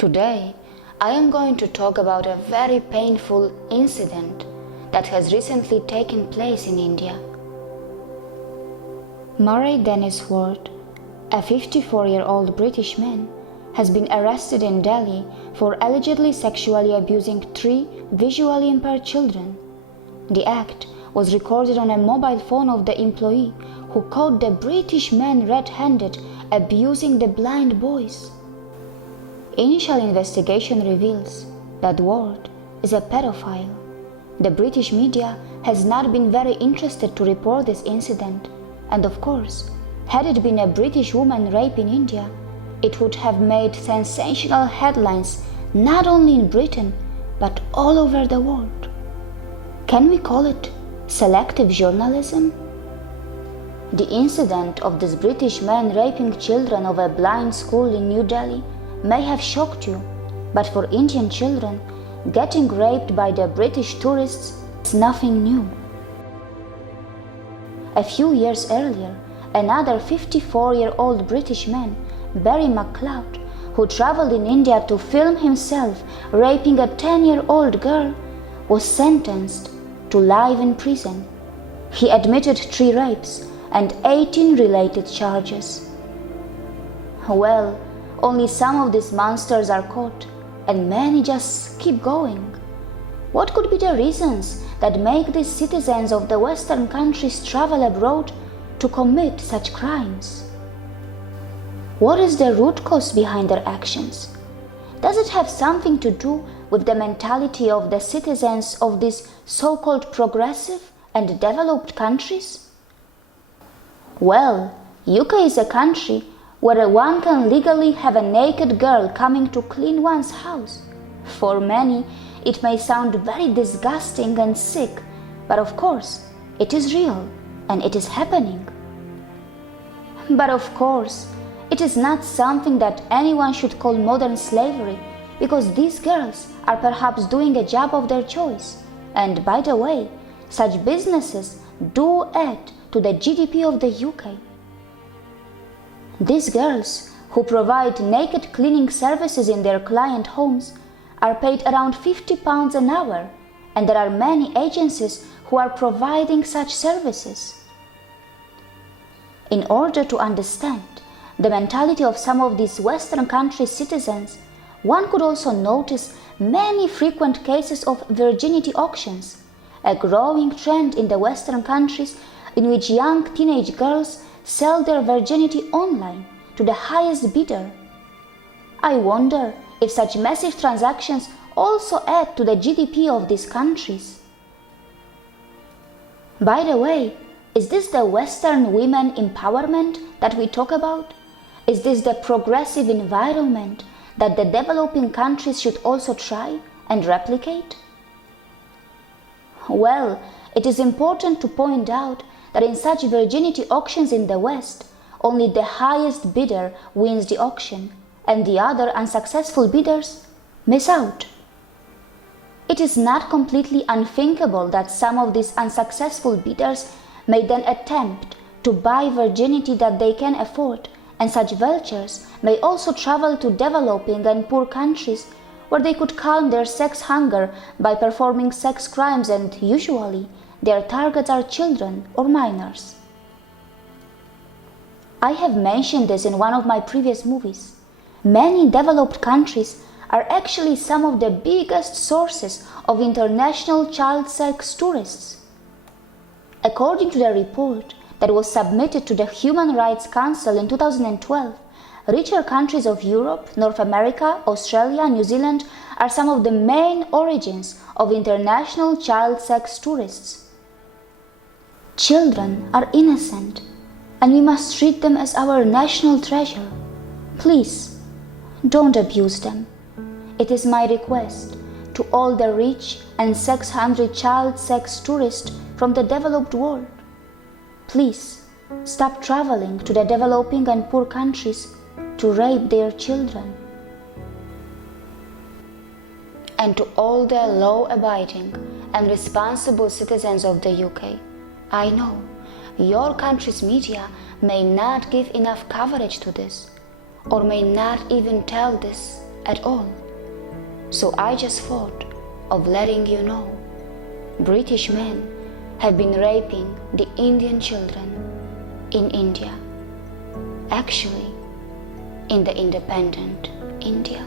Today, I am going to talk about a very painful incident that has recently taken place in India. Murray Dennis Ward, a 54-year-old British man, has been arrested in Delhi for allegedly sexually abusing 3 visually impaired children. The act was recorded on a mobile phone of the employee who caught the British man red-handed abusing the blind boys. Initial investigation reveals that Ward is a pedophile. The British media has not been very interested to report this incident, and of course, had it been a British woman rape in India, it would have made sensational headlines not only in Britain but all over the world. Can we call it selective journalism? The incident of this British man raping children of a blind school in New Delhi may have shocked you, but for Indian children, getting raped by the British tourists is nothing new. A few years earlier, another 54-year-old British man, Barry McLeod, who travelled in India to film himself raping a 10-year-old girl, was sentenced to life in prison. He admitted 3 rapes and 18 related charges. Well, only some of these monsters are caught, and many just keep going. What could be the reasons that make these citizens of the Western countries travel abroad to commit such crimes? What is the root cause behind their actions? Does it have something to do with the mentality of the citizens of these so-called progressive and developed countries? Well, UK is a country where one can legally have a naked girl coming to clean one's house. For many, it may sound very disgusting and sick, but of course, it is real and it is happening. But of course, it is not something that anyone should call modern slavery, because these girls are perhaps doing a job of their choice. And by the way, such businesses do add to the GDP of the UK. These girls, who provide naked cleaning services in their client homes, are paid around £50 an hour, and there are many agencies who are providing such services. In order to understand the mentality of some of these Western country citizens, one could also notice many frequent cases of virginity auctions, a growing trend in the Western countries in which young teenage girls sell their virginity online to the highest bidder. I wonder if such massive transactions also add to the GDP of these countries. By the way, is this the Western women empowerment that we talk about? Is this the progressive environment that the developing countries should also try and replicate? Well, it is important to point out that in such virginity auctions in the West, only the highest bidder wins the auction, and the other unsuccessful bidders miss out. It is not completely unthinkable that some of these unsuccessful bidders may then attempt to buy virginity that they can afford, and such vultures may also travel to developing and poor countries where they could calm their sex hunger by performing sex crimes, and usually their targets are children or minors. I have mentioned this in one of my previous movies. Many developed countries are actually some of the biggest sources of international child sex tourists. According to the report that was submitted to the Human Rights Council in 2012, richer countries of Europe, North America, Australia, New Zealand are some of the main origins of international child sex tourists. Children are innocent, and we must treat them as our national treasure. Please, don't abuse them. It is my request to all the rich and sex-hungry child sex tourists from the developed world. Please, stop traveling to the developing and poor countries to rape their children. And to all the law-abiding and responsible citizens of the UK, I know your country's media may not give enough coverage to this, or may not even tell this at all. So I just thought of letting you know. British men have been raping the Indian children in India. Actually, in the independent India.